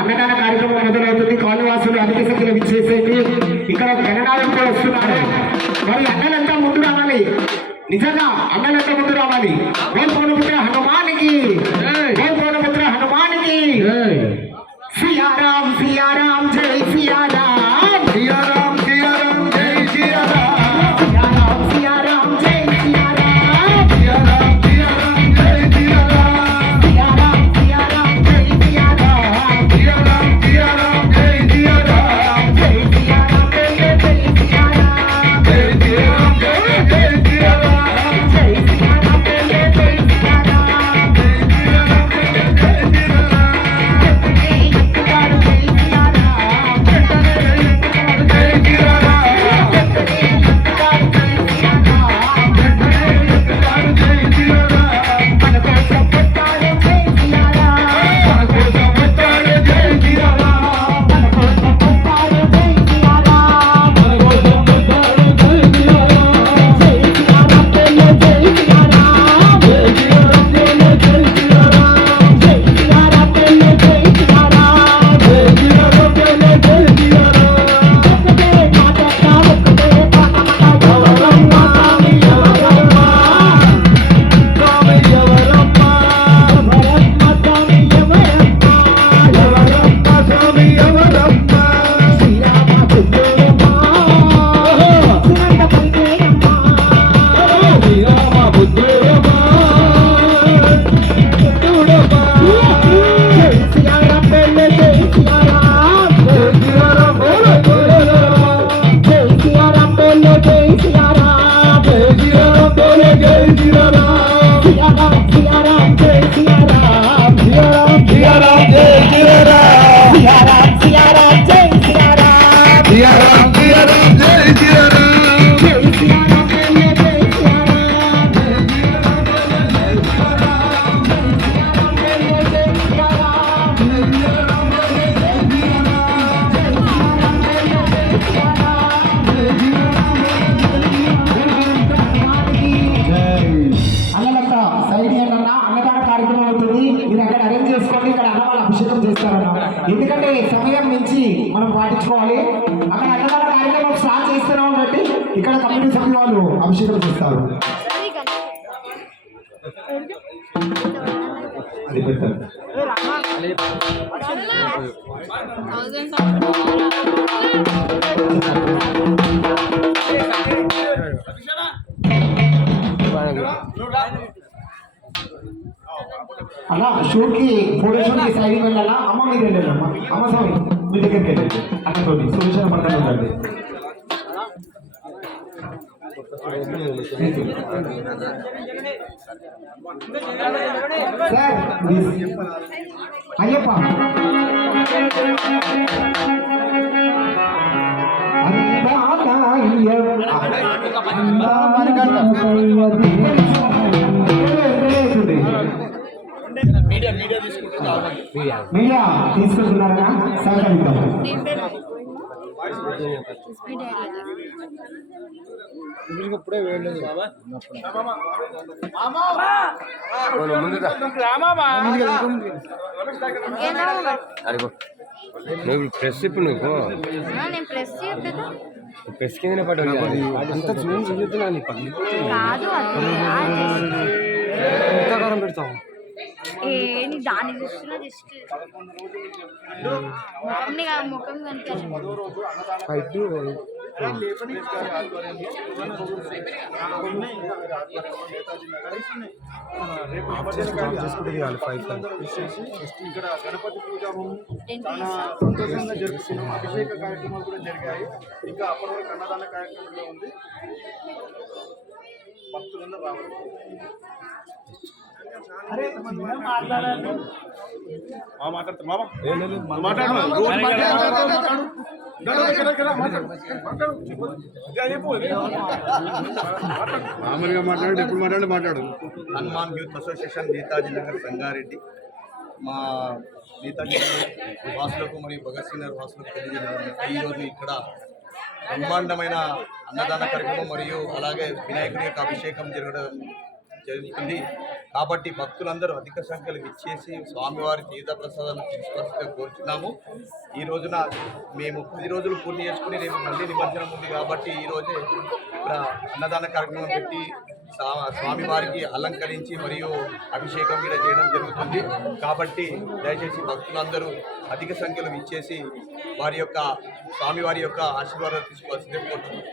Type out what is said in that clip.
అన్నదాన కార్యక్రమం మొదలవుతుంది. కాళీవాసులు అధిక సంఖ్యలో విచ్చేసేయండి. ఇక్కడ గణనాథం కూడా వస్తున్నారు. మరి అన్నలంతా ముందు రావాలి, నిజంగా అన్నలంతా ముందు రావాలి. గోల్పౌనపుత్ర హనుమానికి, గోల్పౌనపుత్ర హనుమానికి. సియారాం సియారాం జై సియారాం, సియారాం సియారాం జై సియారాం, సియారాం సియారాం జై సియారాం, సియారాం సియారాం జై సియారాం, సియారాం సియారాం జై సియారాం, సియారాం సియారాం జై సియారాం, జై సియారాం జై జై సియారాం, జై సియారాం జై జై సియారాం, జై సియారాం. అక్కడ అన్నదాన కార్యక్రమం స్టార్ట్ చేస్తున్నాం కాబట్టి ఇక్కడ కమిటీ సభ్యులు వాళ్ళు అభిషేకం చేస్తారు. అది పెట్టారు. అలా షూట్ కి ఫోటో షూట్ కి సైడ్కి వెళ్ళాలా? అమ్మ మీరు వెళ్ళాలమ్మా. అమ్మ స్వామి మీ దగ్గరికి వెళ్ళండి. అన్నతోటి సురేషన్ పక్కన ఉండండి. సార్ అయ్యప్ప మీడియా తీసుకుంటున్నారా? సహకరిద్దాం. ఇప్పుడే వేయలేదు. నువ్వు ప్రెస్ ఇప్పుడు నువ్వు ప్రెస్ కింద పడ్డా అంత జూమ్ చూస్తున్నా ఎంతకాలం పెడతావు దాన్ని చూస్తున్నా జస్ట్ ముఖం కనిపించదు. ఇక్కడ గణపతి పూజ సంతోషంగా జరుగుతున్నాం. అభిషేక కార్యక్రమాలు కూడా జరిగాయి. ఇంకా అప్పటి వరకు అన్నదాన కార్యక్రమంలో ఉంది. భక్తులందరూ రావాలి. మాట్లాడతారు మామూలుగా మాట్లాడు. ఎప్పుడు మాట్లాడు. హనుమాన్ యూత్ అసోసియేషన్ నేతాజీ నగర్ సంగారెడ్డి మా నేతాజీ నగర్ వాసులకు మరియు భగత్ సింగ్ నగర్ వాసులకు తెలియజేయడం ఈరోజు ఇక్కడ బ్రహ్మాండమైన అన్నదాన కార్యక్రమం మరియు అలాగే వినాయకుడి యొక్క అభిషేకం జరుగుతుంది. కాబట్టి భక్తులందరూ అధిక సంఖ్యలో ఇచ్చేసి స్వామివారి తీర్థప్రసాదాలను తీసుకోవాల్సిందిగా కోరుతున్నాము. ఈ రోజున మేము 10 రోజులు పూర్తి చేసుకుని రేపు మళ్ళీ నిమజ్జనం ఉంది కాబట్టి ఈరోజే ఇక్కడ అన్నదాన కార్యక్రమం పెట్టి స్వామివారికి అలంకరించి మరియు అభిషేకం కూడా చేయడం జరుగుతుంది. కాబట్టి దయచేసి భక్తులందరూ అధిక సంఖ్యలో ఇచ్చేసి వారి యొక్క స్వామివారి యొక్క ఆశీర్వాదాలు తీసుకోవాల్సిందే కోరుతున్నాం.